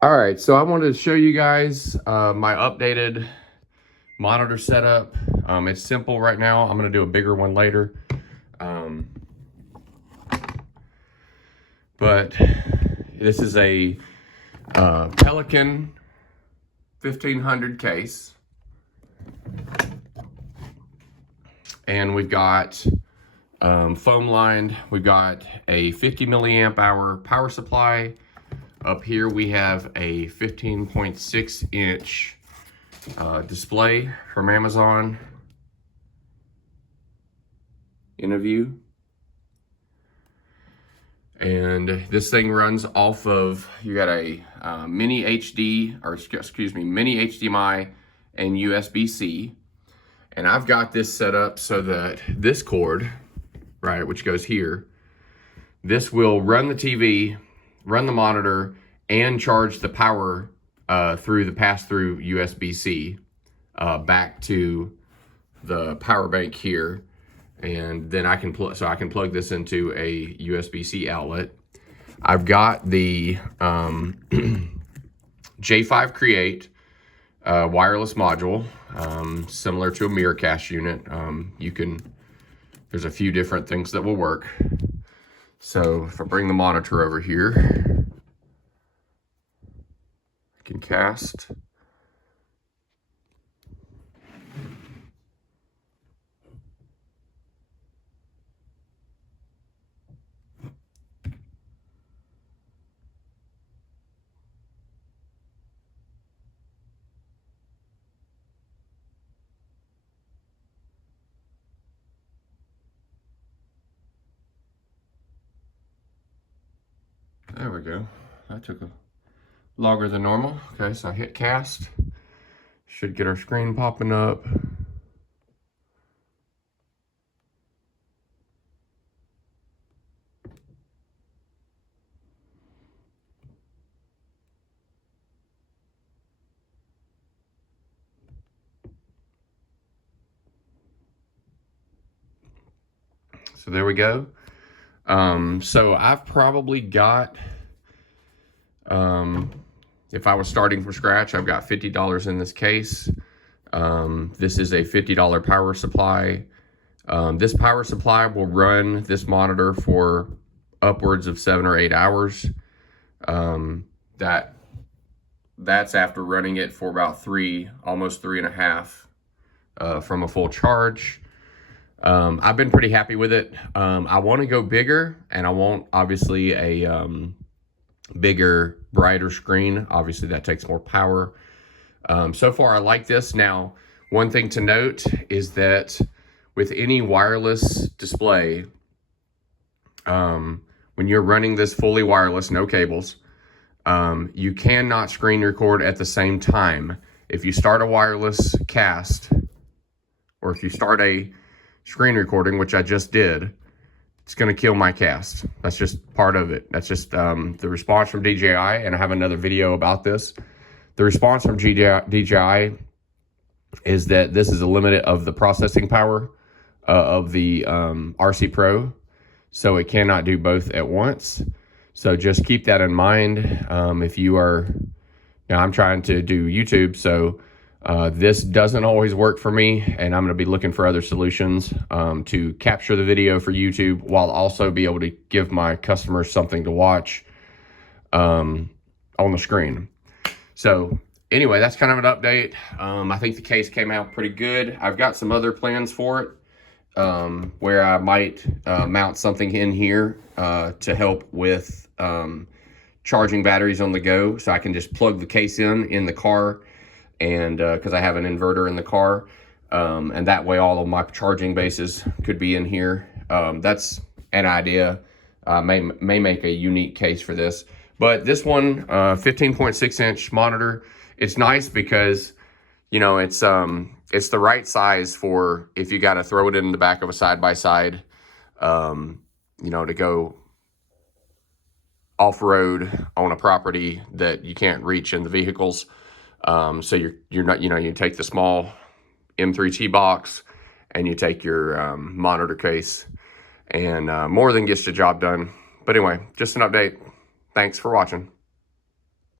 All right, so I wanted to show you guys my updated monitor setup. It's simple right now. I'm gonna do a bigger one later. But this is a Pelican 1500 case. And we've got foam lined. We've got a 50 milliamp hour power supply. Up here we have a 15.6 inch display from Amazon, Innoview. And this thing runs off of, you got a mini HD, or excuse me, mini HDMI and USB-C. And I've got this set up so that this cord, right, which goes here, this will run the TV, run the monitor, and charge the power through the pass-through USB-C back to the power bank here. And then I can plug this into a USB-C outlet. I've got the J5 Create wireless module, similar to a Miracast unit. There's a few different things that will work. So if I bring the monitor over here, I can cast. There we go. That took a longer than normal. Okay, so I hit cast. Should get our screen popping up. So there we go. So I've probably got, if I was starting from scratch, I've got $50 in this case. This is a $50 power supply. This power supply will run this monitor for upwards of 7 or 8 hours. That's after running it for about almost 3.5 from a full charge. I've been pretty happy with it. I want to go bigger, and I want obviously a bigger, brighter screen. Obviously that takes more power. So far I like this. Now, one thing to note is that with any wireless display, when you're running this fully wireless, no cables, you cannot screen record at the same time. If you start a wireless cast, or if you start a screen recording, which I just did, it's going to kill my cast. That's just part of it. That's just the response from DJI, and I have another video about this. The response from DJI is that this is a limit of the processing power of the RC Pro, so it cannot do both at once. So just keep that in mind. If you are, now I'm trying to do YouTube, so this doesn't always work for me, and I'm going to be looking for other solutions to capture the video for YouTube while also be able to give my customers something to watch on the screen. So anyway, that's kind of an update. I think the case came out pretty good. I've got some other plans for it where I might mount something in here to help with charging batteries on the go, so I can just plug the case in the car, and because I have an inverter in the car, and that way all of my charging bases could be in here. That's an idea. May make a unique case for this. But this one, 15.6 inch monitor, it's nice because, you know, it's the right size for if you got to throw it in the back of a side-by-side, you know, to go off-road on a property that you can't reach in the vehicles. So you're not, you know, you take the small M3T box and you take your monitor case, and more than gets the job done. But anyway, just an update. Thanks for watching.